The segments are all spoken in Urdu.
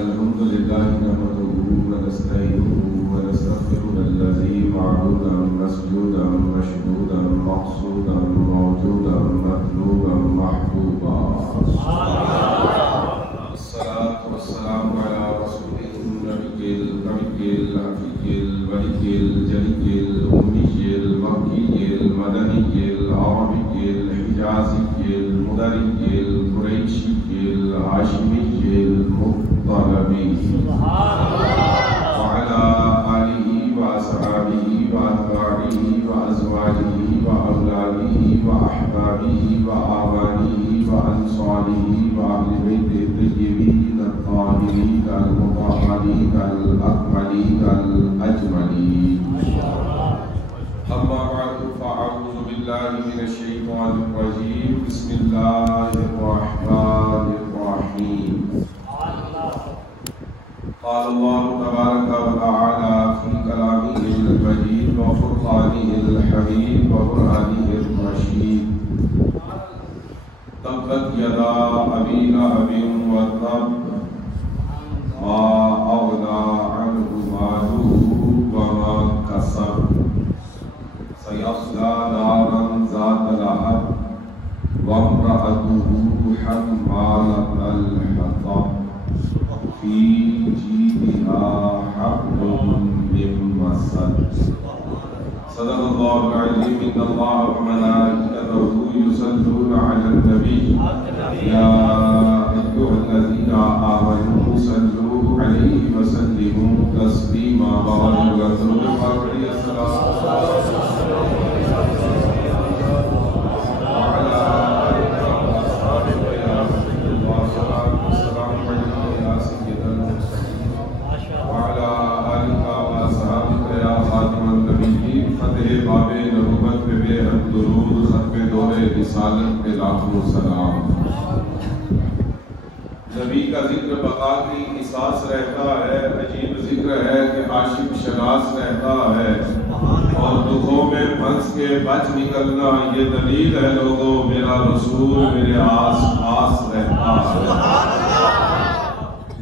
الحمد لله نحمده ونستعينه ونستغفره الذي معبودا مسجودا مشهودا مقصودا موجودا مطلوبا محبوبا الصلاة والسلام على رسوله النبي الكريم العفيف الولي الجلي الأمي المكي المدني العربي الحجازي المدني القريشي الهاشمي المطلبي وعلى آله وأصحابه وأتباعه وأزواجه وأولاده وأحبابه وآبائه وأنصاره وأهل بيته الطيبين الطاهرين المطهرين الأكملين الأجملين. أما بعد فأعوذ بالله من الشيطان الرجيم. بسم الله الرحمن الرحيم. قال الله تبارك وتعالى في كلامه المجيد وفرقانه الحميد وقرآنه الرشيد. تبت يدا أبي لهب وتب ما أغنى عنه ماله وما كسب سيصلى نارا ذات لهب وامرأته حمالة الحطب في جيدها حبل من مسد. صدق الله العظيم. إن الله وملائكته يصلون على النبي يا أيها الذين آمنوا صلوا عليه وسلموا تسليما. بارك رسول الله عليه الصلاة باب نبوت پہ بے حد درود، ختم دور رسالت پہ لاکھوں سلام. نبی کا ذکر بقا کی احساس رہتا ہے. عجیب ذکر ہے کہ عاشق شناس رہتا ہے اور دکھوں میں پھنس کے بچ نکلنا یہ دلیل ہے لوگوں میرا رسول میرے آس پاس رہتا ہے.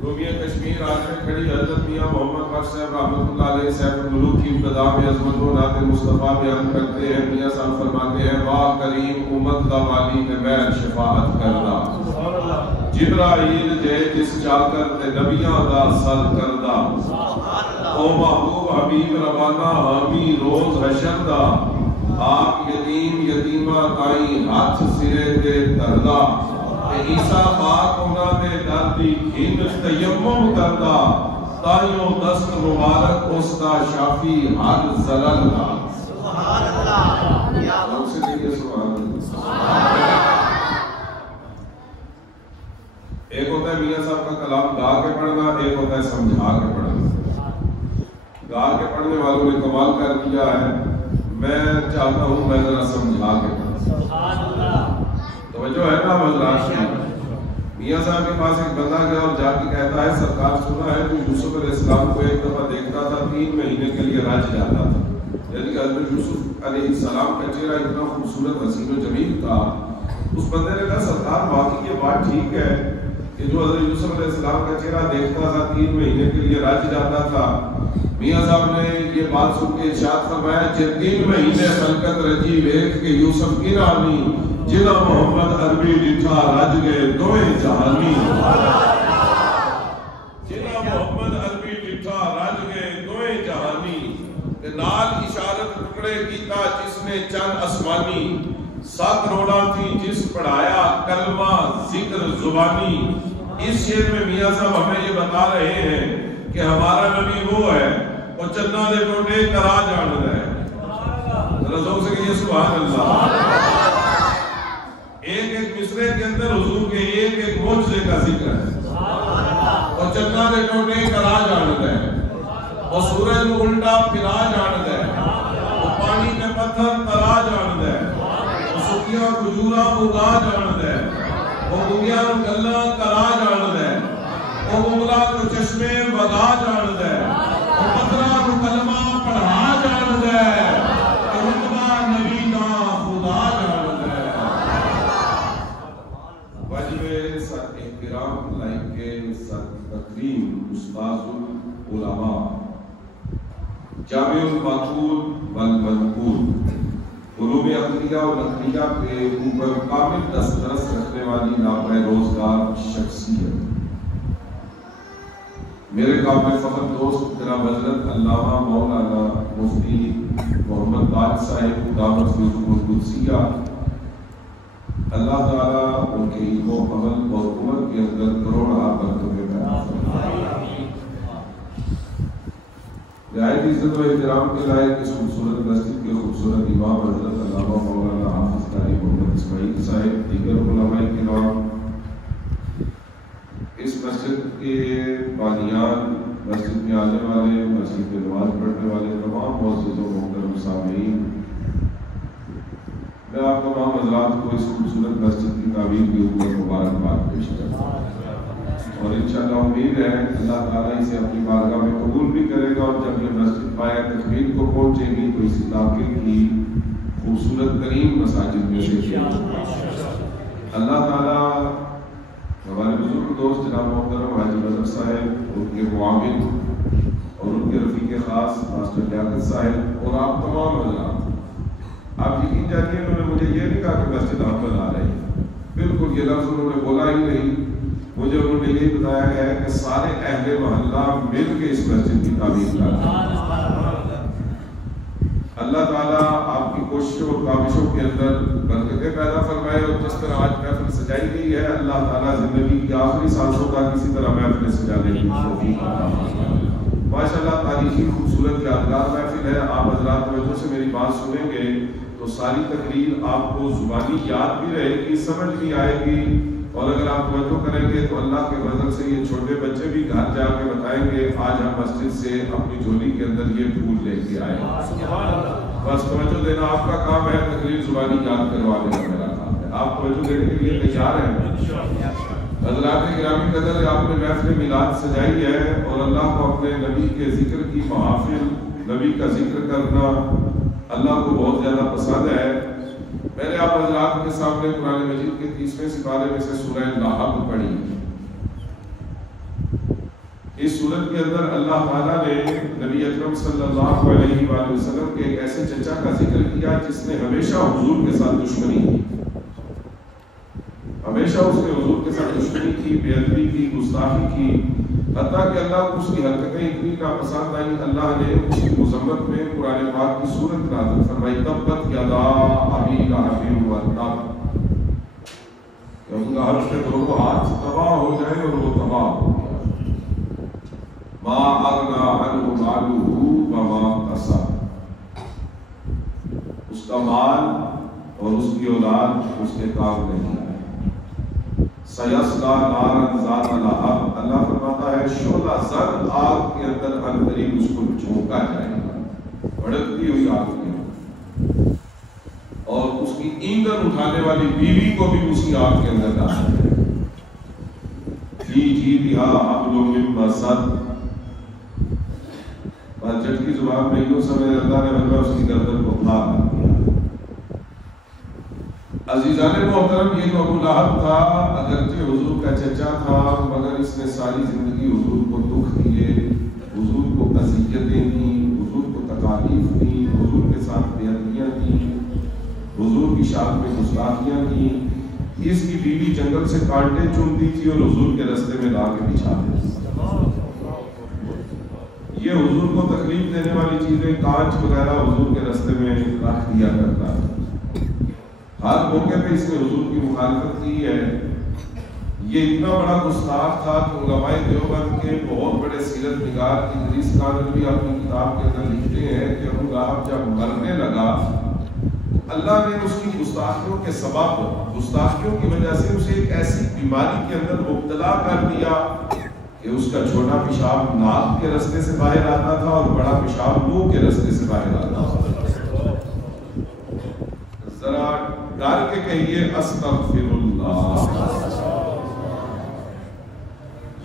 رومیہ کشمیر آج میں کھڑی حضرت میاں محمد بخش صاحب رحمۃ اللہ علیہ سیف الملوک کی ابتدا میں عظمت و نعت مصطفیٰ بیان کرتے ہیں. میاں صاحب فرماتے ہیں واہ کریم امت دا والی نے مہر شفاعت کردا جبرائیل جے جس چاکر تے نبیاں دا سر کردا او محبوب حبیب روانہ حامی روز حشر دا آپ یتیم یتیمہ تائیں ہاتھ سرے تے دردہ عیسیٰ پاک انہاں دے دردی کھین تیمم کردا تائیوں دست مبارک اس دا شافی ہر زلل دا. سبحان اللہ. لوگ سے دیکھئے سبحان اللہ. ایک ہوتا ہے میاں صاحب کا کلام گا کے پڑھنا، ایک ہوتا ہے سمجھا کے پڑھنا. گا کے پڑھنے والوں نے کمال کر دیا ہے. میں چاہتا ہوں میں ذرا سمجھا کے پڑھنا. سبحان اللہ. توجہ ہے نا حضرات. میاں صاحب کے پاس ایک بندہ گیا اور جا کے کہتا ہے سرکار سنا ہے کہ یوسف علیہ السلام کو ایک دفعہ دیکھتا تھا 3 مہینے کے لیے رج جاتا تھا. یعنی کہ حضرت یوسف علیہ السلام کا چہرہ اتنا خوبصورت حسین و جمیل تھا. اس بندے نے کہا سرکار واقعی یہ بات ٹھیک ہے کہ جو حضرت یوسف علیہ السلام کا چہرہ دیکھتا تھا 3 مہینے کے لیے رج جاتا تھا. میاں صاحب نے یہ بات سن کے ارشاد فرمایا کہ 3 مہینے خلقت رجی ویکھ کے یوسف کی رانی جنہ محمد عربی ڈٹھا رج گئے دوئے جہانی. جنہ محمد عربی ڈٹھا رج گئے دوئے جہانی. نال اشارت ٹکڑے کیتا جس نے چند اسمانی 7 روڑا تھی جس پڑھایا کلمہ ذکر زبانی. اس شعر میں میاں صاحب ہمیں یہ بتا رہے ہیں کہ ہمارا نبی وہ ہے وہ چندہ دے ٹوٹے کرا جان رہا ہے. رضوں سے کہیے سبحان اللہ. ایک ایک مصرے کے اندر حضور کے ایک ایک معجزے کا ذکر ہے. اور چندہ دے ٹوٹے کرا جان رہا ہے. اور سورج کو الٹا پھرا جان رہا ہے. اور پانی میں پتھر ترا جان رہا ہے. اور سکیاں کھجورا اگا جان رہا ہے. اور دنیا گلا کرا جان رہا ہے. اور مغلا کو چشمے بگا جان رہا ہے. اور پتھرا کو کلمہ پڑھا جان رہا ہے. اور رتبہ نبی کا خدا جان رہا ہے. واجب سر کرام لائق کے تکریم استاذ العلماء جامع المعقول والمنقول علوم عقلیہ اور نقلیہ کے اوپر کامل دسترس رکھنے والی نابغہ روزگار شخصیت میرے قابل فخر دوست جناب حضرت علامہ مولانا مفتی محمد تاج صاحب دعوت القدسیہ، اللہ تعالیٰ ان کے علم و عمل اور عمر کے اندر کروڑ برکتیں پیدا فرمائے۔ نہایت عزت و احترام کے لائق اس خوبصورت مسجد کے خوبصورت امام حضرت علامہ مولانا حافظ قاری محمد اسماعیل صاحب، دیگر علماء کرام، اس مسجد کے بانیان، مسجد میں آنے والے، مسجد میں نماز پڑھنے والے تمام معزز و محترم سامعین، میں آپ تمام حضرات کو اس خوبصورت مسجد کی تعمیر کے اوپر مبارکباد پیش کرتا ہوں اور انشاءاللہ امید ہے اللہ تعالیٰ اسے اپنی بارگاہ میں قبول بھی کرے گا، اور جب یہ مسجد پایہ تکمیل کو پہنچے گی تو اس علاقے کی خوبصورت ترین مساجد میں سے اللہ تعالیٰ ہمارے بزرگ دوست جناب محترم حاجی مظہر صاحب، ان کے معاون اور ان کے رفیق خاص ماسٹر لیاقت صاحب اور آپ تمام حضرات، آپ یقین جانیے انہوں نے مجھے یہ نہیں کہا کہ مسجد آپ بنا رہے ہیں، بالکل یہ لفظ انہوں نے بولا ہی نہیں، مجھے انہوں نے یہ بتایا ہے کہ سارے اہل محلہ مل کے اس مسجد کی تعمیر کر رہے ہیں۔ اللہ تعالیٰ آپ کی کوششوں اور کاوشوں کے اندر برکتیں پیدا فرمائے، اور جس طرح آج محفل سجائی گئی ہے اللہ تعالیٰ زندگی کی آخری سانسوں کا کسی طرح محفل سجانے کی توفیق عطا فرمائے۔ ماشاءاللہ تاریخی خوبصورت یادگار محفل ہے، آپ حضرات توجہ سے میری بات سنیں گے تو ساری تقریر آپ کو زبانی یاد بھی رہے گی، سمجھ بھی آئے گی، اور اگر آپ توجہ کریں گے تو اللہ کے فضل سے یہ چھوٹے بچے بھی گھر جا کے بتائیں گے آج ہم مسجد سے اپنی جھولی کے اندر یہ پھول لے کے آئے۔ بس توجہ دینا آپ کا کام ہے، تقریر زبانی یاد کروانے کا میرا کام ہے۔ آپ توجہ دینے کے لیے تیار ہیں؟ حضرات گرامی قدر، آپ نے محفل میلاد سجائی ہے اور اللہ کو اپنے نبی کے ذکر کی محافل، نبی کا ذکر کرنا اللہ کو بہت زیادہ پسند ہے۔ میں نے آپ حضرات کے سامنے قرآن مجید کے 30ویں سپارے میں سے سورہ لہب پڑھی۔ اس سورت کے اندر اللہ تعالیٰ نے نبی اکرم صلی اللہ علیہ وآلہ وسلم کے ایک ایسے چچا کا ذکر کیا جس نے ہمیشہ حضور کے ساتھ دشمنی کی، ہمیشہ اس نے حضور کے ساتھ دشمنی کی، بے ادبی کی، گستاخی کی، حتیٰ کہ اللہ کو اس کی حرکتیں اتنی ناپسند آئیں، اللہ نے اس کی مذمت میں قرآن پاک کی سورت نازل فرمائی، تبت یدا ابی لہب وتب، کہ ابو لہب سے دونوں ہاتھ تباہ ہو جائے اور وہ تباہ ہو گیا۔ ما اغنی عنہ مالہ وما کسب، اس کا مال اور اس کی اولاد اس کے کام نہیں آئے۔ سیصلی نارا ذات لہب، اللہ فرماتا ہے شعلہ زد آگ کے اندر عنقریب اس کو جھونکا جائے گا، بھڑکتی ہوئی آگ کے اندر، اور اس کی ایندھن اٹھانے والی بیوی کو بھی اسی آگ کے اندر ڈالا جائے گا۔ فی جیدہا حبل من مسد، بات جٹ کی زبان میں یوں سمجھ اللہ نے فرمایا اس کی گردن کو پھاڑ دیا۔ عزیزان محترم، یہ جو ابو لہب تھا اگرچہ حضور کا چچا تھا مگر اس نے ساری زندگی حضور کو دکھ دیے، حضور کو اذیتیں دیں، حضور کو تکالیف دیں، حضور کے ساتھ بے ادبیاں کی، حضور کی شان میں گستاخیاں کی۔ اس کی بیوی جنگل سے کانٹے چنتی تھی اور حضور کے رستے میں لا کے بچھا دیتی تھی۔ یہ حضور کو تکلیف دینے والی چیزیں، کانچ وغیرہ حضور کے رستے میں رکھ دیا کرتا ہے۔ ہر موقع پہ اس نے حضور کی مخالفت کی ہے۔ یہ اتنا بڑا گستاخ تھا کہ علماء دیوبند کے بہت بڑے سیرت نگار ادریس کانوی اپنی کتاب کے اندر لکھتے ہیں کہ ابو لہب جب مرنے لگا اللہ نے اس کی گستاخیوں کے سبب، گستاخیوں کی وجہ سے اسے ایک ایسی بیماری کے اندر مبتلا کر دیا کہ اس کا چھوٹا پیشاب ناک کے رستے سے باہر آتا تھا اور بڑا پیشاب منہ کے رستے سے باہر آتا تھا۔ ذرا ڈر کے کہیے استغفر اللہ۔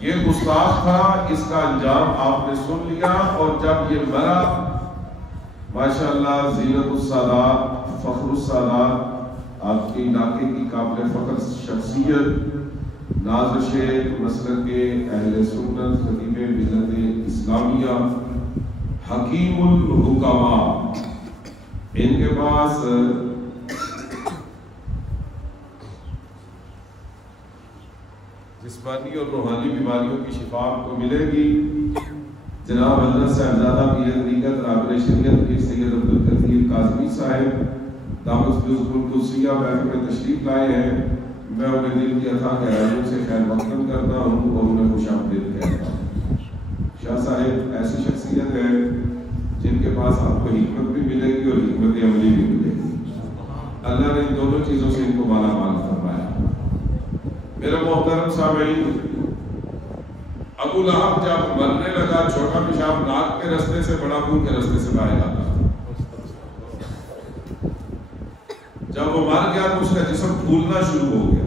یہ گستاخ تھا، اس کا انجام آپ نے سن لیا، اور جب یہ مرا ماشاءاللہ زینت السادات، فخر السادات، آپ کے علاقے کی قابل فخر شخصیت، نازش مسلک اہل سنت خطیب ملت اسلامیہ حکیم الحکماء، ان کے پاس جسمانی اور روحانی بیماریوں کی شفا کو ملے گی۔ جناب حضرت صاحبزادہ پیر طریقت رابر شریعت پیر سید عبدالقدیر کاظمی صاحب دامت فیض القدسیہ بیت میں تشریف لائے ہیں۔ میں انہیں دل کی اتھاہ گہرائیوں سے خیر مقدم کرتا ہوں اور انہیں خوش آمدید کہتا ہوں۔ شاہ صاحب ایسی شخصیت ہے جن کے پاس آپ کو حکمت بھی ملے گی اور حکمت عملی بھی ملے گی۔ اللہ نے ان دونوں چیزوں سے ان کو مالا مال فرمایا۔ میرے محترم سامعین، ابو لہب جب مرنے لگا، چھوٹا پیشاب ناک کے رستے سے بڑا منہ کے رستے سے باہر آتا۔ جب وہ مر گیا تو اس کا جسم پھولنا شروع ہو گیا،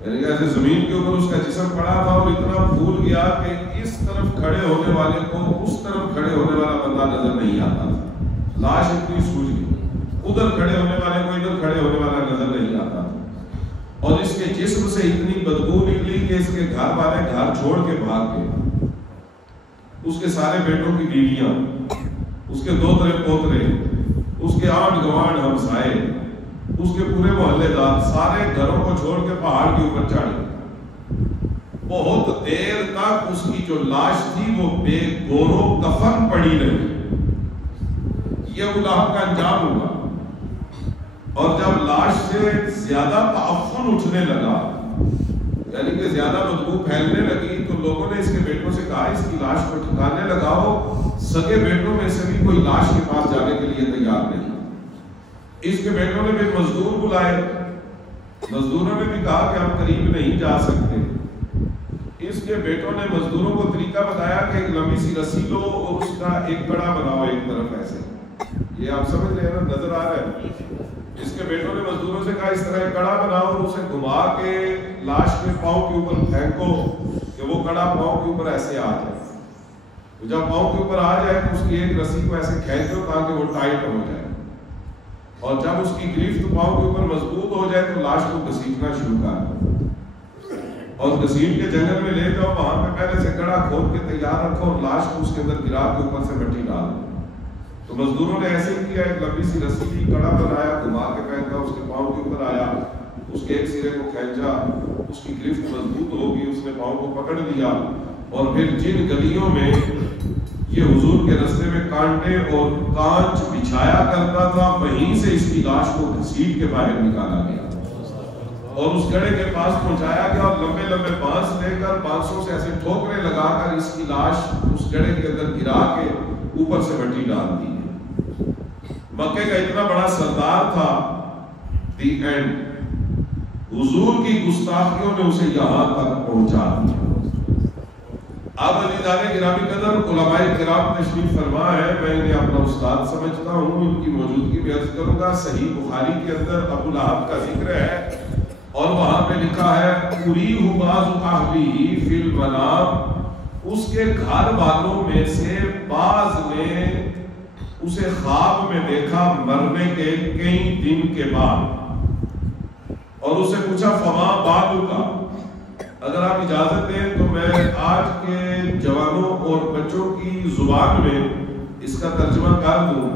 یعنی ایسے زمین کے اوپر اس کا جسم پڑا تھا اور اتنا پھول گیا کہ اس طرف کھڑے ہونے والے کو اس طرف کھڑے ہونے والا بندہ نظر نہیں آتا تھا۔ لاش اتنی سوج گئی، ادھر کھڑے ہونے والے کو ادھر کھڑے ہونے والا نظر نہیں آتا تھا، اور اس کے جسم سے اتنی بدبو نکلی کہ اس کے گھر والے گھر چھوڑ کے بھاگ گئے۔ اس کے سارے بیٹوں کی بیویاں، اس کے دوترے پوترے، اس کے آنٹ گوانٹ ہمسائے، اس کے پورے محلے دار سارے گھروں کو چھوڑ کے پہاڑ کے اوپر چڑھ گئے۔ بہت دیر تک اس کی جو لاش تھی وہ بے گورو کفن پڑی رہی۔ یہ ابو لہب کا انجام ہوا، اور جب لاش سے زیادہ تعفن اٹھنے لگا، یعنی کہ زیادہ بدبو پھیلنے لگی، تو لوگوں نے اس کے بیٹوں سے کہا اس کی لاش کو ٹھکانے لگاؤ۔ سگے بیٹوں میں سے بھی کوئی لاش کے پاس جانے کے لیے تیار نہیں۔ اس کے بیٹوں نے بھی مزدور بلائے، مزدوروں نے بھی کہا کہ ہم قریب نہیں جا سکتے۔ اس کے بیٹوں نے مزدوروں کو طریقہ بتایا کہ ایک لمبی سی رسی لو اور اس کا ایک کڑا بناؤ ایک طرف ایسے۔ یہ آپ سمجھ رہے ہیں نا، نظر آ رہا ہے؟ اس کے بیٹوں نے مزدوروں سے کہا اس طرح ایک کڑا بناؤ اور اسے گھما کے لاش کے پاؤں کے اوپر پھینکو کہ وہ کڑا پاؤں کے اوپر ایسے آ جائے۔ جب پاؤں کے اوپر آ جائے تو اس کی ایک رسی کو ایسے کھینچ دو تاکہ وہ ٹائٹ ہو جائے، اور جب اس کی گرفت پاؤں کے اوپر مضبوط ہو جائے تو لاش کو گھسیٹنا شروع کر دو، اور گھسیٹ کے جنگل میں لے جاؤ، وہاں پہ پہلے سے کڑا کھود کے تیار رکھو اور لاش کو اس کے اندر گرا کے اوپر سے مٹی ڈال دو۔ تو مزدوروں نے ایسے ہی کیا، ایک لمبی سی رسی کی کڑا بنایا، گھما کے پھینکا، اس کے پاؤں کے اوپر آیا، اس کے ایک سرے کو کھینچا، اس کی گرفت مضبوط ہوگی، اس نے پاؤں کو پکڑ لیا، اور پھر جن گلیوں میں یہ حضور کے رستے میں کانٹے اور کانچ بچھایا کرتا تھا، وہیں سے اس کی لاش کو گھسیٹ کے باہر نکالا گیا اور اس گڑھے کے پاس پہنچایا گیا، اور لمبے لمبے بانس لے کر بانسوں سے ایسے ٹھوکرے لگا کر اس کی لاش اس گڑھے کے اندر گرا کے اوپر سے مٹی ڈال دی۔ مکے کا اتنا بڑا سردار تھا، دی اینڈ حضور کی گستاخیوں نے اسے یہاں تک پہنچا دیا۔ اب عزیزان گرامی قدر، علماء کرام تشریف فرما ہے، میں انہیں اپنا استاد سمجھتا ہوں، ان کی موجودگی میں عرض کروں گا۔ صحیح بخاری کے اندر ابو لہب کا ذکر ہے، اور وہاں پہ لکھا ہے اُریہ بعض اہلہ فی المنام، اس کے گھر والوں میں سے بعض نے اسے خواب میں دیکھا مرنے کے کئی دن کے بعد، اور اسے پوچھا فما بالک۔ اگر آپ اجازت دیں تو میں آج کے جوانوں اور بچوں کی زبان میں اس کا ترجمہ کر دوں۔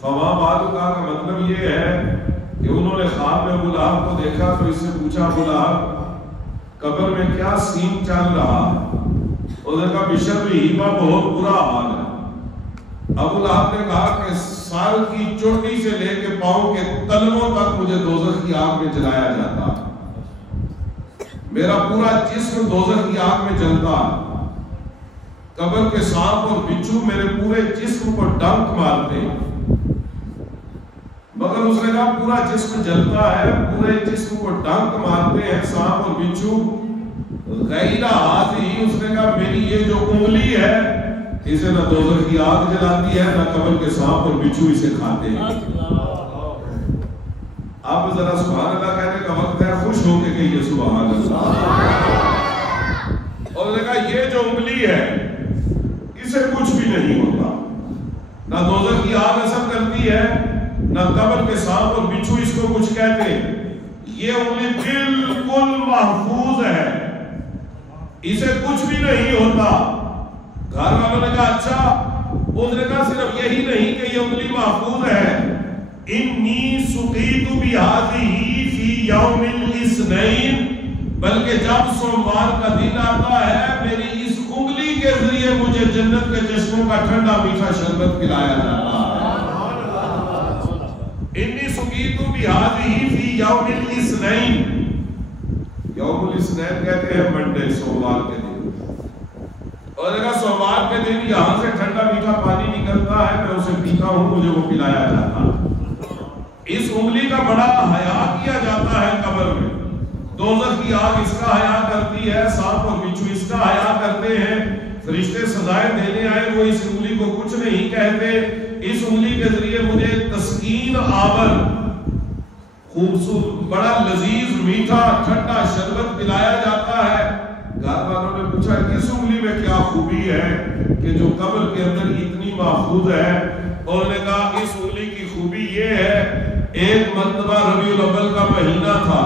فما بالک کا مطلب یہ ہے کہ انہوں نے خواب میں ابو لہب کو دیکھا تو اس سے پوچھا ابو لہب قبر میں کیا سین چل رہا؟ اس نے کہا بشر ہیبا بہت برا حال ہے۔ ابو لہب نے کہا کہ سر کی چوٹی سے لے کے پاؤں کے تلووں تک مجھے دوزخ کی آگ میں جلایا جاتا، میرا پورا جسم دوزخ کی آگ میں جلتا، قبر کے سانپ اور بچھو میرے پورے جسم کو ڈنک مارتے، مگر اس نے کہا پورا جسم جلتا ہے، پورے جسم کو ڈنک مارتے ہیں سانپ اور بچھو، غیر حاضی، اس نے کہا میری یہ جو انگلی ہے اسے نہ دوزخ کی آگ جلاتی ہے نہ قبر کے سانپ اور بچھو اسے کھاتے ہیں۔ آپ ذرا سبحان اللہ کہنے کا وقت ہے، خوش ہو کے کہیے سبحان اللہ۔ اور نے کہا یہ جو انگلی ہے اسے کچھ بھی نہیں ہوتا، نہ دوزخ کی آگ اثر کرتی ہے نہ قبر کے سانپ اور بچھو اس کو کچھ کہتے، یہ انگلی بالکل بالکل محفوظ ہے، اسے کچھ بھی نہیں ہوتا۔ گھر والوں نے کہا اچھا، اس نے کہا صرف یہی نہیں کہ یہ انگلی محفوظ ہے، انی سقیت بہذہ فی یوم الاثنین، بلکہ جب سوموار کا دن آتا ہے میری اس انگلی کے ذریعے مجھے جنت کے چشموں کا ٹھنڈا میٹھا شربت پلایا جاتا ہے۔ انی سقیت بہذہ فی یوم الاثنین، یوم الاثنین کہتے ہیں منڈے، سوموار کے دن، اور اگر سوموار کے دن یہاں سے ٹھنڈا میٹھا پانی نکلتا ہے میں اسے پیتا ہوں، مجھے وہ پلایا جاتا ہے۔ اس انگلی کا بڑا حیا کیا جاتا ہے قبر میں، دوزخ کی آگ اس کا حیا کرتی ہے، سانپ اور بچھو اس کا حیا کرتے ہیں، فرشتے سزائیں دینے آئے وہ اس انگلی کو کچھ نہیں کہتے۔ اس انگلی کے ذریعے مجھے تسکین آور خوبصورت بڑا لذیذ میٹھا ٹھنڈا شربت پلایا جاتا ہے۔ گھر والوں نے پوچھا اس انگلی میں کیا خوبی ہے کہ جو قبر کے اندر اتنی محفوظ ہے؟ انہوں نے کہا اس انگلی کی خوبی یہ ہے، ایک مرتبہ ربیع الاول کا مہینہ تھا،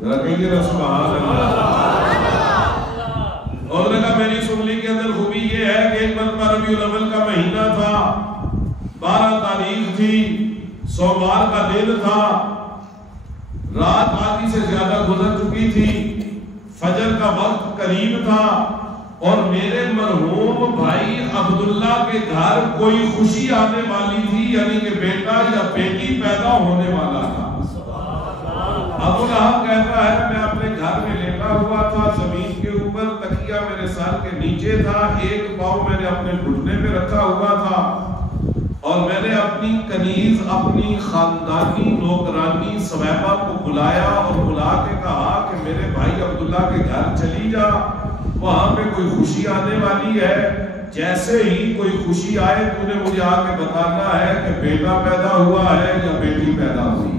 ذرا کہیے نا سبحان اللہ۔ انہوں نے کہا میری اس انگلی کے اندر خوبی یہ ہے کہ ایک مرتبہ ربیع الاول کا مہینہ تھا، 12 تاریخ تھی، سوموار کا دن تھا، رات آدھی سے زیادہ گزر چکی تھی، فجر کا وقت قریب تھا، اور میرے مرحوم بھائی عبداللہ کے گھر کوئی خوشی آنے والی تھی، یعنی کہ بیٹا یا بیٹی پیدا ہونے والا تھا۔ ابو لہب کہتا ہے میں اپنے گھر میں لیٹا ہوا تھا، زمین کے اوپر تکیہ میرے سر کے نیچے تھا، ایک پاؤں میں نے اپنے گھٹنے پہ رکھا ہوا تھا، اور میں نے اپنی کنیز اپنی خاندانی نوکرانی سویبہ کو بلایا اور بلا کے کہا کہ میرے بھائی عبداللہ کے گھر چلی جا، وہاں پہ کوئی خوشی آنے والی ہے، جیسے ہی کوئی خوشی آئے تو نے مجھے آ کے بتانا ہے کہ بیٹا پیدا ہوا ہے یا بیٹی پیدا ہوئی۔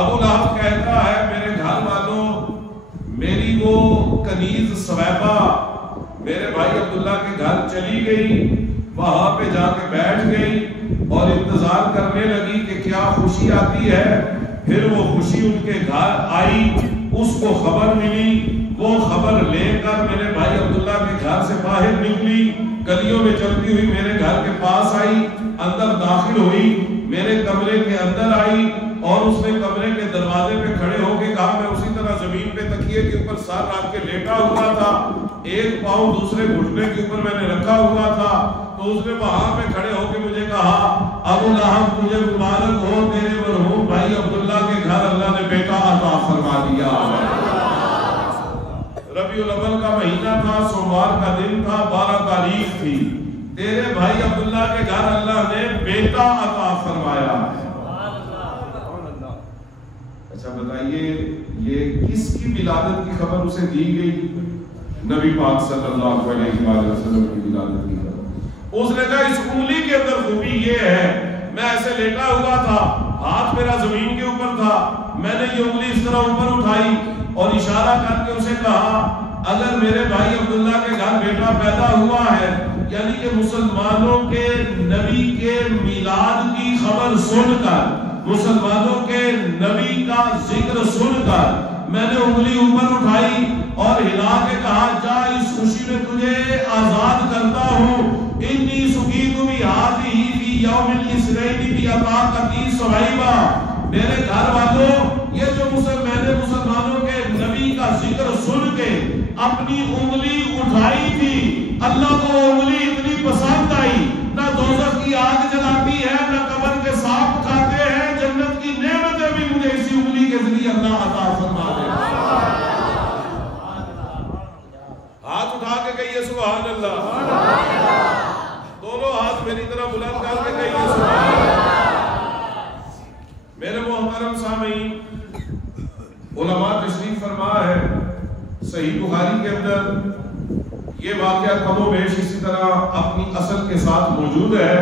ابو لہب کہتا ہے میرے گھر والوں میری وہ کنیز سویبہ میرے بھائی عبداللہ کے گھر چلی گئی، وہاں پہ جا کے بیٹھ گئی اور انتظار کرنے لگی کہ کیا خوشی آتی ہے۔ پھر وہ خوشی ان کے گھر آئی، اس کو خبر ملی، وہ خبر لے کر میرے بھائی عبداللہ کے گھر سے باہر نکلی، گلیوں میں چلتی ہوئی میرے گھر کے پاس آئی، اندر داخل ہوئی، میرے کمرے کے اندر آئی، اور اس نے کمرے کے دروازے پہ کھڑے ہو کے کہا میں اسی طرح زمین پہ تکیے کے اوپر سر رکھ کے لیٹا ہوا تھا، ایک پاؤں دوسرے گھٹنے کے اوپر میں نے رکھا ہوا تھا، تو اس نے وہاں پہ کھڑے ہو کے مجھے کہا ابو لہب تجھے مبارک ہو، تیرے مرحوم بھائی عبداللہ کے گھر اللہ نے بیٹا عطا فرما دیا۔ ربیع الاول کا مہینہ تھا، سوموار کا دن تھا، 12 تاریخ تھی، تیرے بھائی عبداللہ کے گھر اللہ نے بیٹا عطا فرمایا۔ اچھا بتائیے یہ کس کی ولادت کی خبر اسے دی گئی؟ نبی پاک صلی اللہ علیہ وسلم کی ولادت کی خبر۔ اس نے کہا اس انگلی کے اندر خوبی یہ ہے، میں ایسے لیٹا ہوا تھا، ہاتھ میرا زمین کے اوپر تھا، میں نے یہ انگلی اس طرح اوپر اٹھائی اور اشارہ کر کے اسے کہا اگر میرے بھائی عبداللہ کے گھر بیٹا پیدا ہوا ہے، یعنی کہ مسلمانوں کے نبی کے میلاد کی خبر سن کر، مسلمانوں کے نبی کا ذکر سن کر میں نے انگلی اوپر اٹھائی اور ہلا کے کہا جا اس خوشی میں تجھے آزاد کرتا ہوں، انی سقیت بہذہ فی یوم الاثنین بعطاقتی صہیبہ۔ میرے گھر والوں یہ جو میں نے مسلمانوں کے نبی کا ذکر سن کے اپنی انگلی اٹھائی تھی، اللہ کو وہ انگلی اتنی پسند آئی، نہ دوزخ کی آگ جلاتی ہے نہ قبر کے سانپ کھاتے ہیں، جنت کی نعمتیں بھی مجھے اسی انگلی کے ذریعے اللہ عطا فرما دے۔ ہاتھ اٹھا کے کہیے سبحان اللہ، دونوں ہاتھ میری طرح بلند کر کے کہیے سبحان اللہ۔ میرے محترم سامعین، علماء تشریف فرما ہے، صحیح بخاری کے اندر یہ واقعہ کم و بیش اسی طرح اپنی اصل کے ساتھ موجود ہے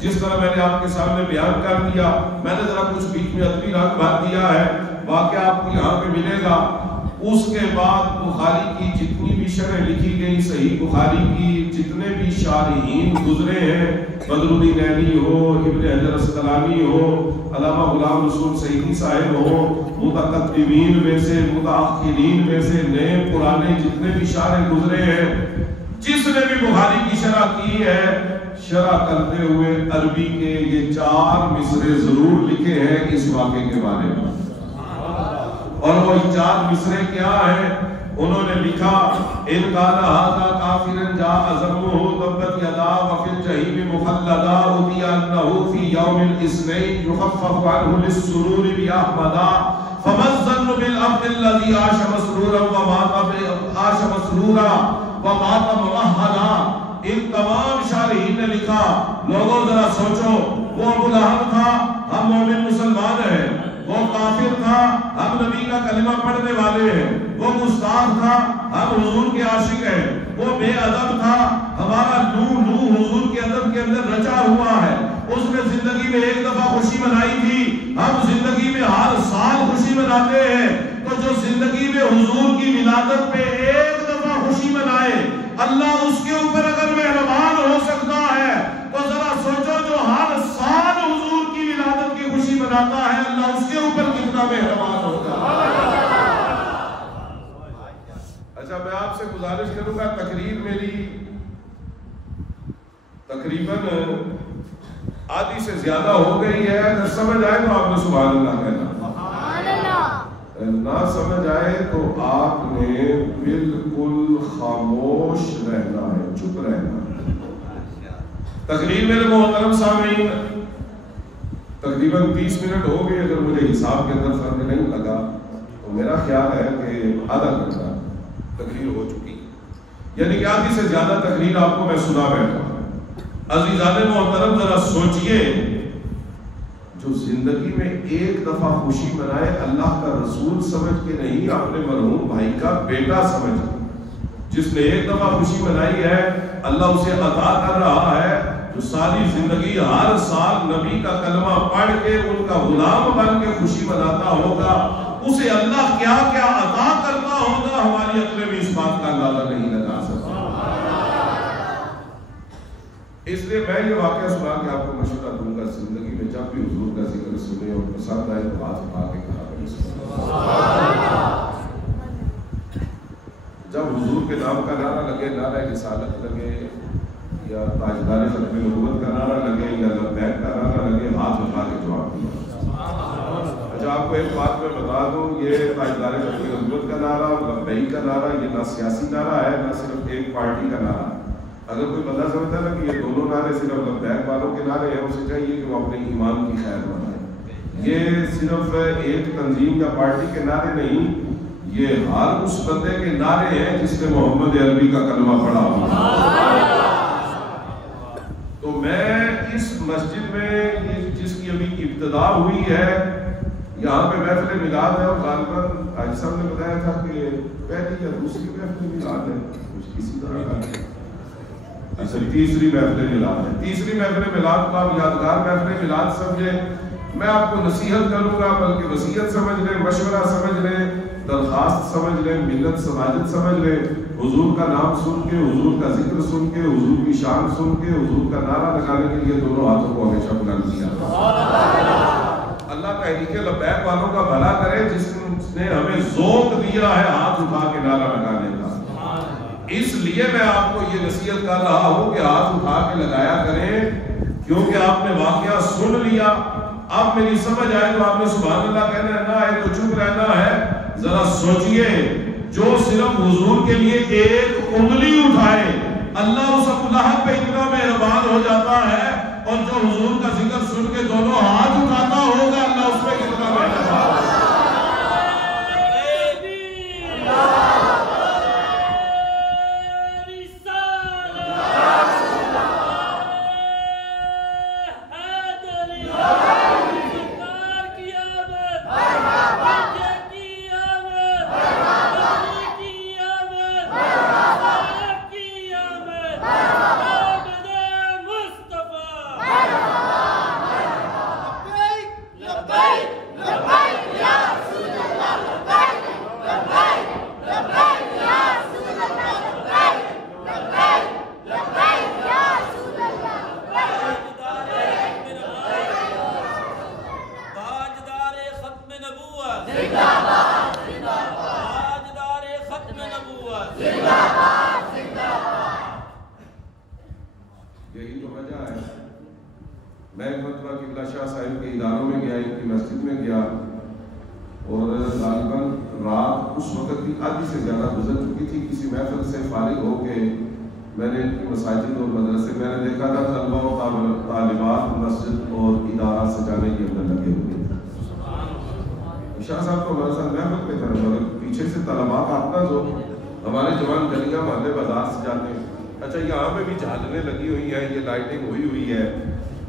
جس طرح میں نے آپ کے سامنے بیان کر دیا۔ میں نے ذرا کچھ بیچ میں ادبی رنگ بھر دیا ہے، واقعہ آپ کو یہاں پہ ملے گا۔ اس کے بعد بخاری کی جتنی بھی شرح لکھی گئی، صحیح بخاری کی جتنے بھی شارحین گزرے ہیں، بدر الدین عینی ہو، ابن حجر اسقلانی ہو، علامہ غلام رسول سعیدی صاحب ہو، متقدمین میں سے متاخرین میں سے نئے پرانے جتنے بھی شارح گزرے ہیں، جس نے بھی بخاری کی شرح کی ہے، شرح کرتے ہوئے عربی کے یہ 4 مصرے ضرور لکھے ہیں اس واقعے کے بارے میں۔ اور وہ 4 مصرے کیا ہیں؟ انہوں نے لکھا ان کان ھذا کافرا جاء ذمہ تبت یدا وفی الجحیم مخلدا اتی انہ فی یوم الاثنین یخفف عنہ للسرور باحمدا فما الظن بالعبد الذی عاش مسرورا ومات موحدا۔ ان تمام شارحین نے لکھا لوگوں ذرا سوچو، وہ ابو لہب تھا، ہم مومن مسلمان ہیں، وہ کافر تھا، ہم نبی کا کلمہ پڑھنے والے ہیں، وہ گستاخ تھا، ہم حضور کے عاشق ہیں، وہ بے ادب تھا، ہمارا لو حضور کے ادب کے اندر رچا ہوا ہے، اس نے زندگی میں ایک دفعہ خوشی منائی تھی، ہم زندگی میں ہر سال خوشی مناتے ہیں، تو جو زندگی میں حضور کی ولادت پہ ایک دفعہ خوشی منائے، اللہ اس کے اوپر اگر مہربان ہو سکتا ہے تو ذرا سوچو جو ہر سال حضور کی ولادت کی خوشی مناتا ہے، اللہ اس کے اوپر کتنا مہربان ہوگا۔ اچھا، میں آپ سے گزارش کروں گا، تقریر میری تقریباً آدھی سے زیادہ ہو گئی ہے، اگر سمجھ آئے تو آپ نے سبحان اللہ کہنا، نہ سمجھ آئے تو آپ نے بالکل خاموش رہنا ہے، چپ رہنا ہے۔ تقریر میرے محترم سامعین تقریباً 30 منٹ ہو گئے، اگر مجھے حساب کے اندر فرق نہیں لگا تو میرا خیال ہے کہ آدھا گھنٹہ تقریر ہو چکی، یعنی کہ آدھی سے زیادہ تقریر آپ کو میں سنا بیٹھا ہوں۔ عزیزان محترم ذرا سوچئے، جو زندگی میں ایک دفعہ خوشی منائے، اللہ کا رسول سمجھ کے نہیں، اپنے مرحوم بھائی کا بیٹا سمجھ کے، جس نے ایک دفعہ خوشی منائی ہے، اللہ اسے عطا کر رہا ہے، جو ساری زندگی ہر سال نبی کا کلمہ پڑھ کے ان کا غلام بن کے خوشی مناتا ہوگا، اسے اللہ کیا کیا عطا کرتا ہوگا، ہماری عقل بھی اس بات کا اندازہ نہیں لگا سکتا۔ اس لیے میں یہ واقعہ سنا کے آپ کو مشورہ دوں گا، زندگی میں جب بھی حضور کا ذکر سنے اور پسند آئے تو ہاتھ اٹھا کے کہا کریں سبحان اللہ۔ جب حضور کے نام کا نعرہ لگے، نعرہ رسالت لگے، یا تاجدار ختم نبوت کا نعرہ لگے، یا لبیک کا نعرہ لگے، ہاتھ اٹھا کے جواب دیا۔ اچھا، آپ کو ایک بات میں بتا دوں، یہ تاجدار ختم نبوت کا نعرہ، لبیک کا نعرہ، یہ نہ سیاسی نعرہ ہے، نہ صرف ایک پارٹی کا نعرہ۔ اگر کوئی بندہ سمجھتا ہے نا کہ یہ دونوں نعرے صرف لبیک والوں کے نعرے ہیں، اسے چاہیے کہ وہ اپنے ایمان کی خیر بنائے۔ یہ صرف ایک تنظیم یا پارٹی کے نعرے نہیں، یہ ہر اس بندے کے نعرے ہیں جس نے محمد عربی کا کلمہ پڑھا ہوا۔ تو میں اس مسجد میں جس کی ابھی ابتدا ہوئی ہے، یہاں پہ محفل میلاد ہے، اور غالباً حاجی صاحب نے بتایا تھا کہ پہلی یا دوسری محفل میلاد ہے، کچھ کسی طرح کا تیسری محفل میلاد ہے۔ تیسری محفل میلاد کو آپ یادگار محفل میلاد سمجھیں۔ میں آپ کو نصیحت کروں گا، بلکہ وصیت سمجھ لیں، مشورہ سمجھ لیں، درخواست سمجھ لیں، ملت سماجت سمجھ لیں، حضور کا نام سن کے، حضور کا ذکر سن کے، حضور کی شان سن کے، حضور کا نعرہ لگانے کے لیے دونوں ہاتھوں کو ہمیشہ بلند کیا۔ اللہ تحریک لبیک والوں کا بھلا کرے، جس نے ہمیں ذوق دیا ہے ہاتھ اٹھا کے نعرہ لگانے کا۔ اس لیے میں آپ کو یہ نصیحت کر رہا ہوں کہ ہاتھ اٹھا کے لگایا کریں، کیونکہ آپ نے واقعہ سن لیا، اب میری سمجھ آئے تو آپ نے سبحان اللہ کہنا ہے، نہ آئے تو چپ رہنا ہے۔ ذرا سوچئے، جو صرف حضور کے لیے ایک انگلی اٹھائے، اللہ اس ابو لہب پہ اتنا مہربان ہو جاتا ہے، اور جو حضور کا ذکر سن کے دونوں ہاتھ اٹھاتا ہوگا، اللہ اس پہ کتنا مہربان ہوگا۔ مسجد میں گیا اور غالباً رات اس وقت کی آدھی سے زیادہ گزر چکی تھی. کسی محفل سے فارغ ہو کے میں نے ان کی مساجد اور مدرسے میں نے دیکھا تھا طلبہ و طالبات مسجد اور ادارہ سجانے کے اندر لگے ہوئے تھے. شاہ صاحب کو ہمارے ساتھ محفل میں تھا مگر پیچھے سے طلباء اپنا جو ہمارے جوان گلیاں محلے بازار سجاتے ہیں. اچھا یہاں پہ بھی جھالنے لگی ہوئی ہیں, یہ لائٹنگ ہوئی ہے.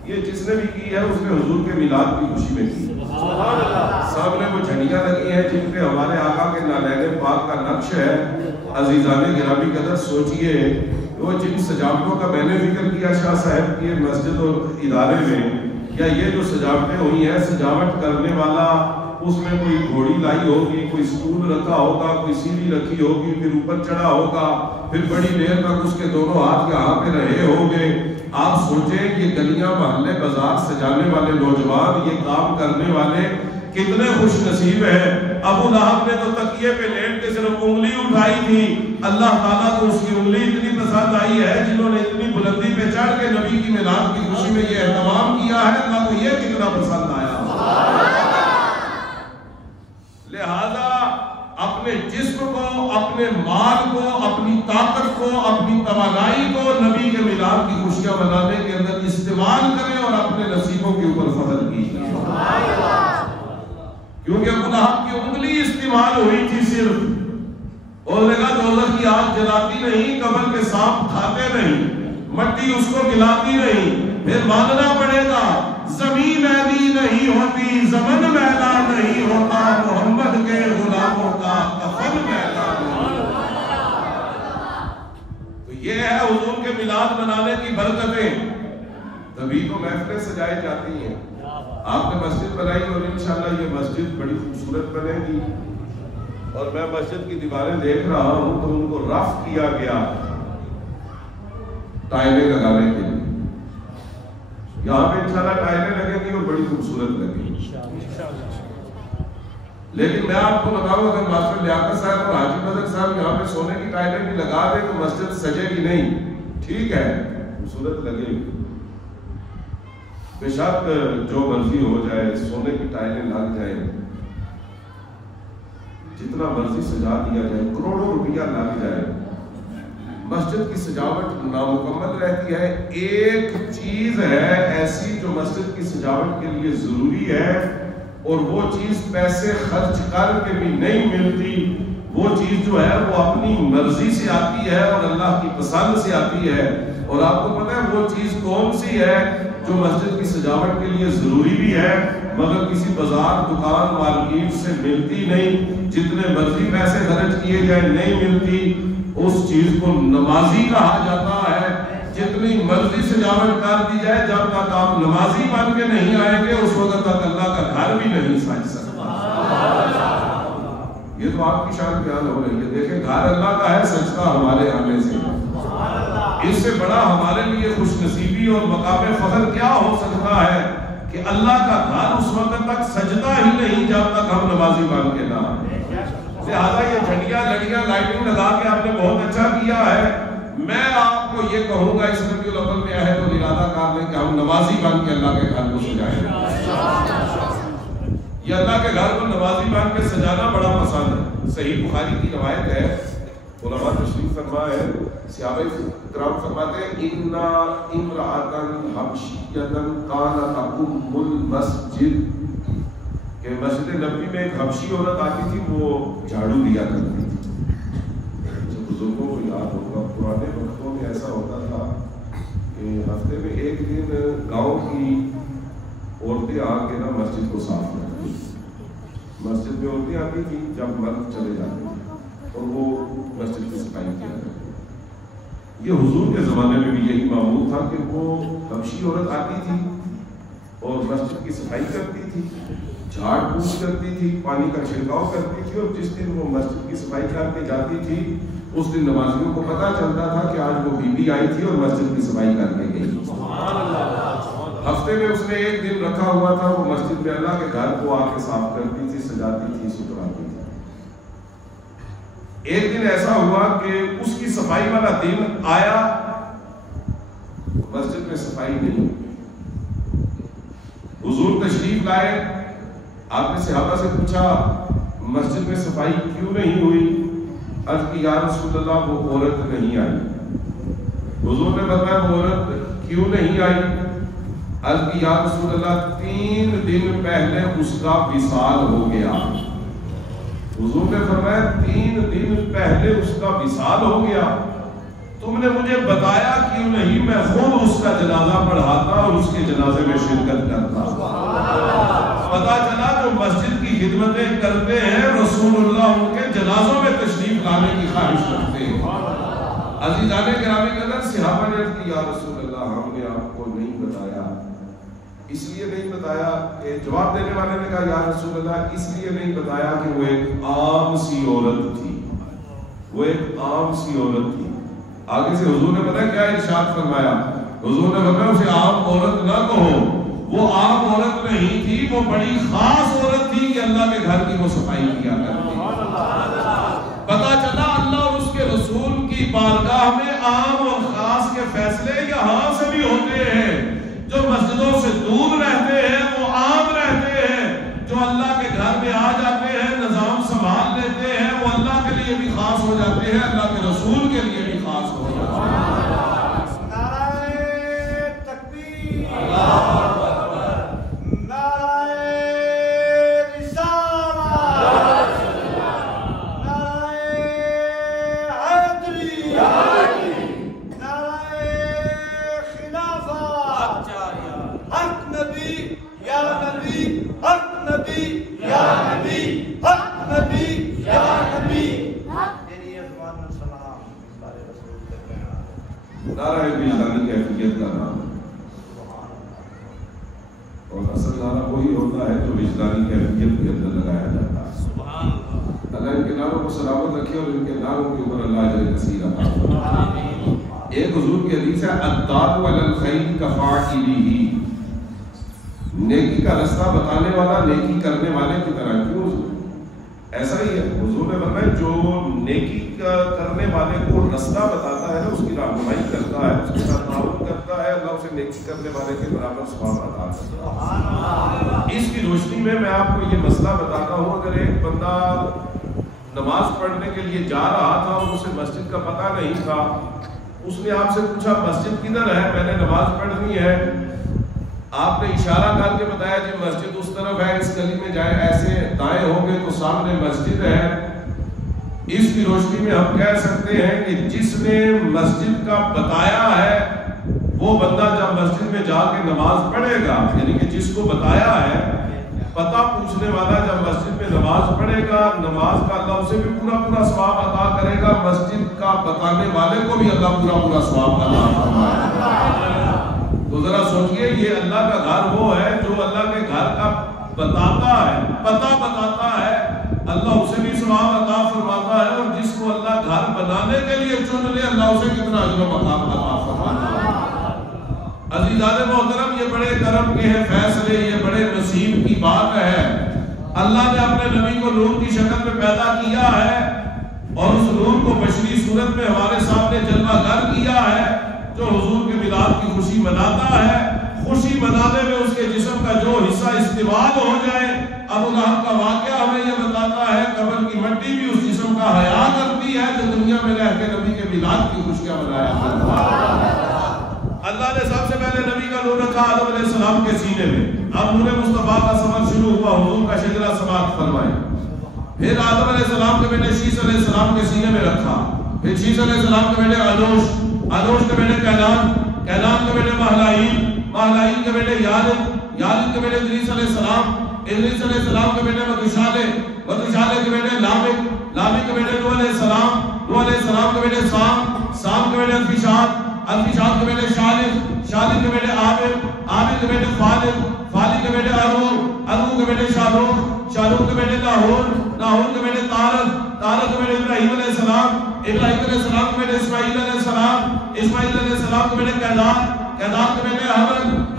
یہ جس نے بھی کی ہے اس نے حضور کے میلاد کی خوشی میں کی. سامنے وہ جھنڈیاں لگی ہیں جن پہ ہمارے آقا کے نالین پاک کا نقش ہے. عزیزان گرامی قدر سوچئے وہ جن سجاوٹوں کا میں نے ذکر کیا شاہ صاحب کی مسجد اور ادارے میں, یا یہ جو سجاوٹیں ہوئی ہیں, سجاوٹ کرنے والا اس میں کوئی گھوڑی لائی ہوگی, کوئی سٹول رکھا ہوگا, کوئی سیڑھی رکھی ہوگی, پھر اوپر چڑھا ہوگا, پھر بڑی دیر تک اس کے دونوں ہاتھ یہاں پہ رہے ہوں گے. آپ سوچیں یہ گلیاں محلے بازار سجانے والے نوجوان, یہ کام کرنے والے کتنے خوش نصیب ہیں. ابو لہب نے تو تکیے پہ لیٹ کے صرف انگلی اٹھائی تھی, اللہ تعالیٰ کو اس کی انگلی اتنی پسند آئی ہے. جنہوں نے اتنی بلندی پہ چڑھ کے نبی کی میلاد کی خوشی میں یہ اہتمام کیا ہے, اللہ کو یہ کتنا پسند آیا. لہذا اپنے جسم کو, اپنے مال کو, اپنی طاقت کو, اپنی توانائی کو نبی کے میلاد کی خوشیاں منانے کے اندر استعمال کریں اور اپنے نصیبوں کے اوپر فضل کیجیے. کیونکہ ابو لہب کی انگلی استعمال ہوئی تھی صرف, اور لگا دوزخ کی آگ جلاتی نہیں, قبر کے سانپ کھاتے نہیں, مٹی اس کو گلاتی نہیں. پھر ماننا پڑے گا زمین میلی نہیں ہوتی, زمن میلا نہیں ہوتا, محمد کے غلاموں کا کفن میلا نہیں ہوتا. تو یہ ہے حضور کے میلاد منانے کی برکتیں. تبھی تو محفلیں سجائی جاتی ہیں. آپ نے مسجد بنائی اور انشاءاللہ یہ مسجد بڑی خوبصورت بنے گی. اور میں مسجد کی دیواریں دیکھ رہا ہوں تو ان کو رف کیا گیا ٹائلیں لگانے کے لیے. یہاں پہ انشاءاللہ ٹائلیں لگیں گی اور بڑی خوبصورت لگیں گی. لیکن میں آپ کو بتاؤں اگر ماسٹر لیاقت صاحب اور حاجی مظہر صاحب یہاں پہ سونے کی ٹائلیں بھی لگا دیں تو مسجد سجے گی نہیں. ٹھیک ہے, خوبصورت لگے گی, بے شک جو مرضی ہو جائے, سونے کی ٹائلیں لگ جائیں, جتنا مرضی سجا دیا جائے, کروڑوں روپیہ لگ جائے, مسجد کی سجاوٹ نامکمل رہتی ہے. ایک چیز ہے ایسی جو مسجد کی سجاوٹ کے لیے ضروری ہے, اور وہ چیز پیسے خرچ کر کے بھی نہیں ملتی. وہ چیز جو ہے وہ اپنی مرضی سے آتی ہے اور اللہ کی پسند سے آتی ہے. اور آپ کو پتہ ہے وہ چیز کون سی ہے جو مسجد کی سجاوٹ کے لیے ضروری بھی ہے مگر کسی بازار, دکان, مارکیٹ سے ملتی نہیں, جتنے مرضی پیسے خرچ کیے جائیں نہیں ملتی. اس چیز کو نمازی کہا جاتا ہے. جتنی مرضی سجاوٹ کر دی جائے, جب تک آپ نمازی بن کے نہیں آئیں گے اس وقت تک اللہ کا گھر بھی نہیں سج سکتا. یہ تو آپ کی شان بیان ہو رہی ہے. دیکھیں گھر اللہ کا ہے, سجدہ ہمارے آنے سے. اس سے بڑا ہمارے لیے خوش نصیبی اور مقام فخر کیا ہو سکتا ہے کہ اللہ کا گھر اس وقت تک سجدہ ہی نہیں جب تک ہم نمازی بن کے نہ آئیں. لہٰذا یہ جھنڈیاں لڑیاں لائٹنگ لگا کے آپ نے بہت اچھا کیا ہے. میں آپ کو یہ کہوں گا اس ربیع الاول میں عہد اور ارادہ کر لیں کہ ہم نمازی بن کے اللہ کے گھر کو سجائیں. یہ اللہ کے گھر کو نمازی بن کے سجانا بڑا پسند ہے. صحیح بخاری کی روایت ہے, علماء تشریف فرما ہے, صحابہ کرام فرماتے ہیں اِنَّا اِمْرَأَةً حَبْشِيَّةً كَانَتْ تَقُمُّ الْمَسْجِدَ, کہ مسجد نبوی میں ایک حبشی عورت آتی تھی, وہ جھاڑو دیا کرتی تھی. جو بزرگوں کو یاد ہوگا پرانے وقتوں میں ایسا ہوتا تھا کہ ہفتے میں ایک دن گاؤں کی عورتیں آ کے نا مسجد کو صاف کرتی. مسجد میں عورتیں آتی تھی جب مرد چلے جاتے تھے اور وہ مسجد کی صفائی کیا کرتی. یہ حضور کے زمانے میں بھی یہی معمول تھا کہ وہ حبشی عورت آتی تھی اور مسجد کی صفائی کرتی تھی, جھاڑ پوچھ کرتی تھی, پانی کا چھڑکاؤ کرتی تھی. اور جس دن وہ مسجد کی صفائی کر کے جاتی تھی اس دن نمازیوں کو پتہ چلتا تھا کہ آج وہ بی بی آئی تھی اور مسجد کی صفائی کر کے گئی. ہفتے میں اس نے ایک دن رکھا ہوا تھا, وہ مسجد میں اللہ کے گھر کو آ کے صاف کرتی تھی, سجاتی تھی, ستھراتی تھی. ایک دن ایسا ہوا کہ اس کی صفائی والا دن آیا, مسجد میں صفائی نہیں. حضور تشریف لائے, آپ نے صحابہ سے پوچھا مسجد میں صفائی کیوں نہیں ہوئی؟ عرض کی یا رسول اللہ وہ عورت نہیں آئی۔ حضور نے بتایا وہ عورت کیوں نہیں آئی؟ عرض کی یا رسول اللہ 3 دن پہلے اس کا وصال ہو گیا۔ حضور نے فرمایا 3 دن پہلے اس کا وصال ہو گیا، تم نے مجھے بتایا کیوں نہیں؟ میں خود اس کا جنازہ پڑھاتا اور اس کے جنازے میں شرکت کرتا۔ پتا چلا جو مسجد کی خدمتیں کرتے ہیں رسول اللہ ان کے جنازوں میں تشریف لانے کی خواہش رکھتے ہیں۔ عزیزان گرامی قدر، صحابہ نے عرض کی یا رسول اللہ ہم نے آپ کو نہیں بتایا، اس لیے نہیں بتایا کہ جواب دینے والے نے کہا یا رسول اللہ اس لیے نہیں بتایا کہ وہ ایک عام سی عورت تھی، وہ ایک عام سی عورت تھی۔ آگے سے حضور نے پتہ کیا ارشاد فرمایا؟ حضور نے فرمایا اسے عام عورت نہ کہو، وہ عام عورت نہیں تھی، وہ بڑی خاص عورت تھی کہ اللہ کے گھر کی وہ صفائی کیا کرتی۔ پتہ چلا اللہ اور اس کے رسول کی بارگاہ میں عام اور خاص کے فیصلے یہاں سے بھی ہوتے ہیں۔ جو مسجدوں سے دور رہتے ہیں وہ عام رہتے ہیں، جو اللہ کے گھر میں آ جاتے ہیں نظام سنبھال لیتے ہیں وہ اللہ کے لیے بھی خاص ہو جاتے ہیں، اللہ کے رسول کے لیے بھی خاص ہو جاتے ہیں۔ نعرہ تکبیر، اللہ اکبر، نعرہ رسالت، نعرہ حیدری، نعرہ خلافت، حق نبی یا نبی، حق نبی یا نبی، حق نبی یا نبی۔ میری ازمان السلام سارے رسول کے پیغام، نعرہ وجدانی کیفیت کا نام ہے، اور اصل نعرہ وہی ہوتا ہے جو وجدانی کیفیت کے اندر لگایا جاتا ہے۔ سبحان اللہ، اللہ ان کے ناموں کو سلامت رکھے اور ان کے ناموں کے اوپر اللہ اجر کثیر عطا فرمائے۔ ایک حضور کی حدیث ہے الدال علی الخیر کفاعلہ، نیکی کا رستہ بتانے والا نیکی کرنے والے کی طرح۔ کیوں ایسا ہی ہے؟ حضور نے فرمایا جو نیکی کرنے والے کو رستہ بتاتا ہے اس کی رہنمائی کرتا ہے، اس کے ساتھ تعاون کرتا ہے، اللہ اسے نیکی کرنے والے کے برابر ثواب عطا کرتا ہے۔ اس کی روشنی میں آپ کو یہ مسئلہ بتاتا ہوں، اگر ایک بندہ نماز پڑھنے کے لیے جا رہا تھا اور اسے مسجد کا پتہ نہیں تھا، اس نے آپ سے پوچھا مسجد کدھر ہے، میں نے نماز پڑھنی ہے، آپ نے اشارہ کر کے بتایا کہ مسجد اس طرف ہے، اس گلی میں جائے، ایسے دائیں ہوں گے تو سامنے مسجد ہے۔ اس کی روشنی میں ہم کہہ سکتے ہیں کہ جس نے مسجد کا بتایا ہے وہ بندہ جب مسجد میں جا کے نماز پڑھے گا، یعنی کہ جس کو بتایا ہے پتہ پوچھنے والا جب مسجد میں نماز پڑھے گا، نماز کا اللہ اسے بھی پورا پورا ثواب عطا کرے گا، مسجد کا بتانے والے کو بھی اللہ پورا پورا ثواب عطا فرمائے گا۔ تو ذرا سوچئے یہ اللہ کا گھر وہ ہے جو اللہ کے گھر کا بتاتا ہے، پتہ بتاتا ہے، اللہ اسے بھی ثواب عطا فرماتا ہے، اور جس کو اللہ گھر بنانے کے لیے چن لے اللہ اسے کتنا اجر و مقام عطا فرماتا ہے۔ عزیزان محترم، یہ بڑے کرم کے ہیں فیصلے، یہ بڑے نصیب کی بات ہے۔ اللہ نے اپنے نبی کو نور کی شکل میں پیدا کیا ہے اور اس نور کو بشری صورت میں ہمارے سامنے جلوہ گر کیا ہے، جو حضور کے میلاد کی خوشی مناتا ہے۔ خوشی منانے میں اس کے جسم کا جو حصہ استعمال ہو جائے، ابو لہب کا واقعہ ہمیں یہ بتاتا ہے قبر کی مٹی بھی اس جسم کا حیا کرتی ہے جو دنیا میں رہ کے نبی کے میلاد کی خوشیاں منایا کرتا ہے۔ اللہ نے سب سے پہلے نبی کا نور رکھا آدم علیہ السلام کے سینے میں، اب نور مصطفیٰ کا سفر شروع ہوا، حضور کا شجرہ سماعت فرمائے۔ پھر آدم علیہ السلام کے بیٹے شیس علیہ السلام کے سینے میں رکھا، پھر شیس علیہ السلام کے بیٹے انوش کے بیٹے کینان کے بیٹے مہلائیل کے بیٹے یالد کے بیٹے ادریس علیہ السلام کے بیٹے متوشالہ کے بیٹے لامک کے بیٹے نوح علیہ السلام کے بیٹے سام کے بیٹے الفشاد کے بیٹے شالد کے بیٹے عامر کے بیٹے فالد کے بیٹے ارو کے بیٹے شاروخ کے بیٹے ناہور کے بیٹے تارق کے بیٹے ابراہیم علیہ السلام کے بیٹے اسماعیل علیہ السلام کے بیٹے کیدان کے بیٹے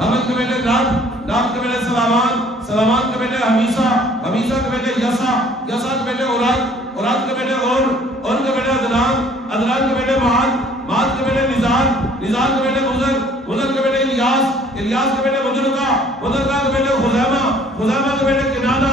حمل کے بیٹے نام کے بیٹے سلامان کے بیٹے حمیسہ کے بیٹے یسا کے بیٹے اوراد کے بیٹے اور کے بیٹے عدنان کے بیٹے معاد کے بیٹے نزان کے بیٹے مزر کے بیٹے الیاس کے بیٹے مدرکہ کے بیٹے خزیمہ کے بیٹے کنانہ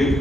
1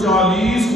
40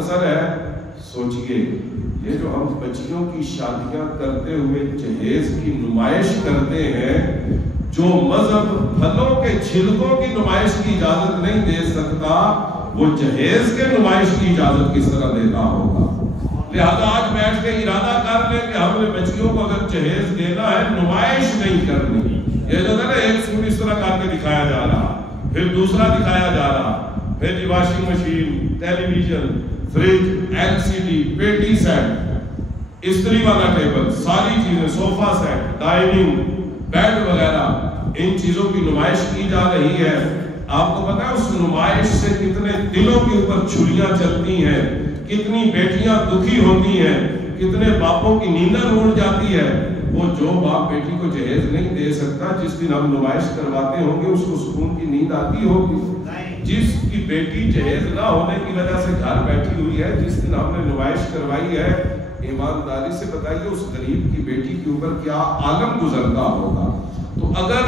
مختصر ہے. سوچئے یہ جو ہم بچیوں کی شادیاں کرتے ہوئے جہیز کی نمائش کرتے ہیں، جو مذہب پھلوں کے چھلکوں کی نمائش کی اجازت نہیں دے سکتا، وہ جہیز کے نمائش کی اجازت کس طرح دیتا ہوگا؟ لہذا آج بیٹھ کے ارادہ کر لیں کہ ہم نے بچیوں کو اگر جہیز دینا ہے نمائش نہیں کرنی. یہ جو ہے نا ایک سوٹ اس طرح کر کے دکھایا جا رہا، پھر دوسرا دکھایا جا رہا، پھر جی واشنگ مشین، ٹیلی ویژن، فریج، LCD، پیٹی سیٹ، استری والا ٹیبل، ساری چیزیں، صوفہ سیٹ، ڈائننگ، بیڈ وغیرہ، ان چیزوں کی نمائش کی جا رہی ہے. آپ کو پتا ہے اس نمائش سے کتنے دلوں کے اوپر چھریاں چلتی ہیں، کتنی بیٹیاں دکھی ہوتی ہیں، کتنے باپوں کی نیندر اڑ جاتی ہے. وہ جو باپ بیٹی کو جہیز نہیں دے سکتا، جس دن ہم نمائش کرواتے ہوں گے اس کو سکون کی نیند آتی ہوگی؟ جس کی بیٹی جہیز نہ ہونے کی وجہ سے گھر بیٹھی ہوئی ہے، جس دن ہم نے نمائش کروائی ہے، ایمانداری سے بتائیے اس غریب کی بیٹی کے اوپر کیا عالم گزرتا ہوگا. تو اگر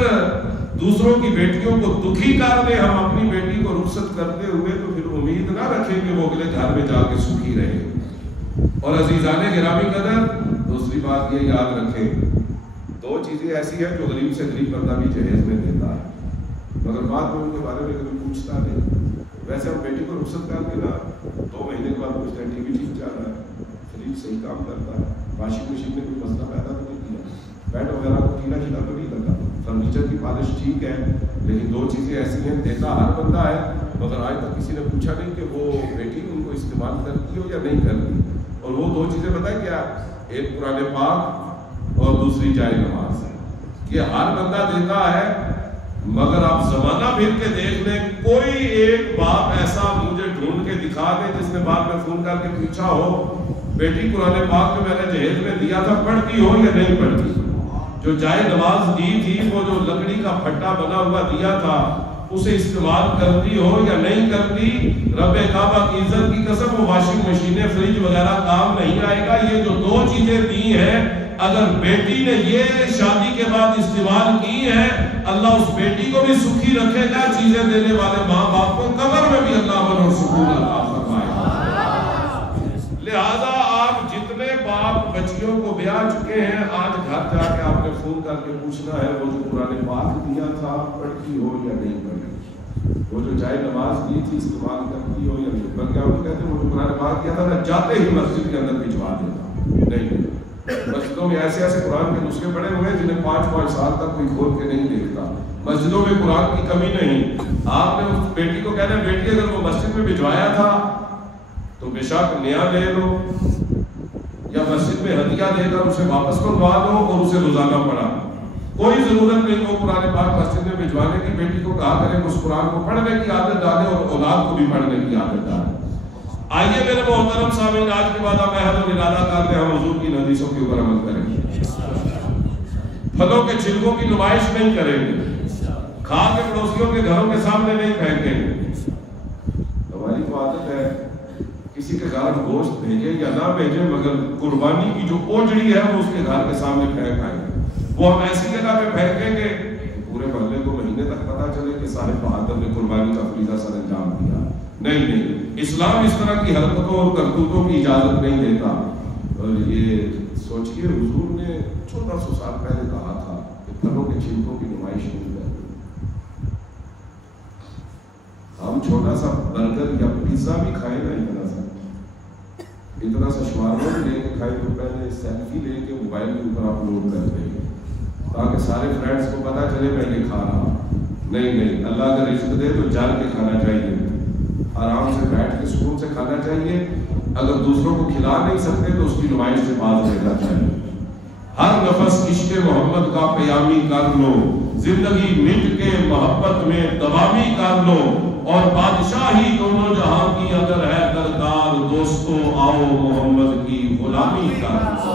دوسروں کی بیٹیوں کو دکھی کر دیں ہم اپنی بیٹی کو رخصت کرتے ہوئے، تو پھر امید نہ رکھیں کہ وہ اگلے گھر میں جا کے سکھی رہے. اور عزیزان گرامی قدر، دوسری بات یہ یاد رکھیں، دو چیزیں ایسی ہیں جو غریب سے غریب بندہ بھی جہیز میں دیتا ہے مگر بعد میں ان کے بارے میں کبھی پوچھتا نہیں. ویسے ہم بیٹی کو رخصت کر کے نا 2 مہینے کے بعد پوچھتے ہیں ٹی وی ٹھیک چل رہا ہے، فریج صحیح کام کرتا ہے، واشنگ مشین میں کوئی مسئلہ پیدا تو نہیں کیا، بیڈ وغیرہ کو ٹیلا شیلا تو نہیں لگا، فرنیچر کی پالش ٹھیک ہے. لیکن دو چیزیں ایسی ہیں، دیتا ہر بندہ ہے مگر آج تک کسی نے پوچھا نہیں کہ وہ بیٹی ان کو استعمال کرتی ہو یا نہیں کرتی. اور وہ دو چیزیں بتائیں کیا؟ ایک قرآن پاک اور دوسری جائے نماز. یہ ہر بندہ دیتا ہے مگر آپ زمانہ پھر کے دیکھ لیں، کوئی ایک باپ ایسا مجھے ڈھونڈ کے دکھا دے جس نے بعد میں فون کر کے پوچھا ہو بیٹی قرآن پاک جو میں نے جہیز میں دیا تھا پڑھتی ہو یا نہیں پڑھتی. جو جائے نماز دی تھی، وہ جو لکڑی کا پھٹا بنا ہوا دیا تھا، اسے استعمال کرتی ہو یا نہیں کرتی. رب کعبہ کی عزت کی قسم وہ واشنگ مشینیں، فریج وغیرہ کام نہیں آئے گا. یہ جو دو چیزیں دی ہیں، اگر بیٹی نے یہ شادی کے بعد استعمال کی ہے، اللہ اس بیٹی کو بھی سکھی رکھے گا. چیزیں دینے والے ماں باپ کو قبر میں بھی اللہ امن اور سکون عطا فرمائے گا. لہذا آپ جتنے باپ بچیوں کو بیاہ چکے ہیں، آج گھر جا کے آپ نے فون کر کے پوچھنا ہے وہ جو قرآن پاک دیا تھا پڑھتی ہو یا نہیں پڑھتی، وہ جو جائے نماز دی تھی استعمال کرتی ہو یا نہیں. بلکہ آپ کہتے ہیں وہ جو قرآن پاک دیا تھا نا، جاتے ہی مسجد کے اندر بھجوا دیتا. نہیں، مسجدوں میں ایسے ایسے قرآن کے نسخے پڑے ہوئے ہیں جنہیں 5-5 سال تک کوئی کھول کے نہیں دیکھتا. مسجدوں میں قرآن کی کمی نہیں. آپ نے اس بیٹی کو کہنا ہے بیٹی اگر وہ مسجد میں بھجوایا تھا تو بے شک نیا لے لو یا مسجد میں ہدیہ دے کر اسے واپس منگوا دو اور اسے روزانہ پڑھا. کوئی ضرورت نہیں وہ قرآن پاک مسجد میں بھجوانے کی. بیٹی کو کہا کرے اس قرآن کو پڑھنے کی عادت ڈالے اور اولاد کو بھی پڑھنے کی عادت ڈالے. آئیے میرے محترم سامعین، آج کے بعد ہم عہد و ارادہ کرتے ہیں ہم حضور کی حدیثوں کے اوپر عمل کریں گے. پھلوں کے چھلکوں کی نمائش نہیں کریں گے، کھا کے پڑوسیوں کے گھروں کے سامنے نہیں پھینکیں گے. ہماری تو عادت ہے کسی کے گھر گوشت بھیجے یا نہ بھیجے مگر قربانی کی جو اوجڑی ہے وہ اس کے گھر کے سامنے پھینک آئیں گے. وہ ہم ایسی جگہ پہ پھینکیں گے پورے محلے کو مہینے تک پتا چلے کہ صاحب بہادر نے قربانی کا فریضہ سر انجام دیا. نہیں، اسلام اس طرح کی حرکتوں اور کرتوتوں کی اجازت نہیں دیتا. اور یہ سوچئے حضور نے 1400 سال پہلے کہا تھا کہ پھلوں کے چھلکوں کی نمائش نہیں کریں. ہم چھوٹا سا برگر یا پیزا بھی کھائیں نا، اتنا سا شوارما بھی لے کے کھائیں تو پہلے سیلفی لے کے موبائل کے اوپر اپلوڈ کر دیں گے تاکہ سارے فرینڈس کو پتا چلے میں یہ کھا رہا ہوں. نہیں، اللہ اگر رزق دے تو جل کے کھانا چاہیے، آرام سے بیٹھ کے سکون سے کھانا چاہیے. اگر دوسروں کو کھلا نہیں سکتے تو اس کی نمائش سے باز رہنا چاہیے. ہر نفس عشق محمد کا پیامی کر لو، زندگی مٹ کے محبت میں دوامی کر لو، اور بادشاہی دونوں جہاں کی اگر ہے درکار، دوستو آؤ محمد کی غلامی کر لو.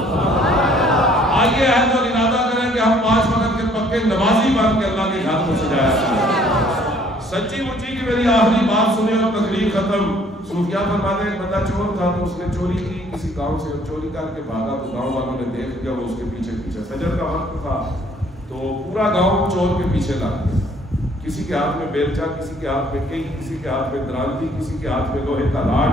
آئیے عہد اور ارادہ کریں کہ ہم 5 وقت کے پکے نمازی بن کے اللہ کے گھر کو سجایا کریں. سچی مچی کی میری آخری بات سنیں اور تقریر ختم. صوفیاء فرماتے ہیں ایک بندہ چور تھا تو اس نے چوری کی کسی گاؤں سے، چوری کر کے بھاگا تو گاؤں والوں نے دیکھ لیا وہ اس کے پیچھے. فجر کا وقت تھا تو پورا گاؤں چور کے پیچھے لگ گیا. کسی کے ہاتھ میں بیلچا، کسی کے ہاتھ میں کئی، کسی کے ہاتھ میں درانتی، کسی کے ہاتھ میں لوہے کا راڈ.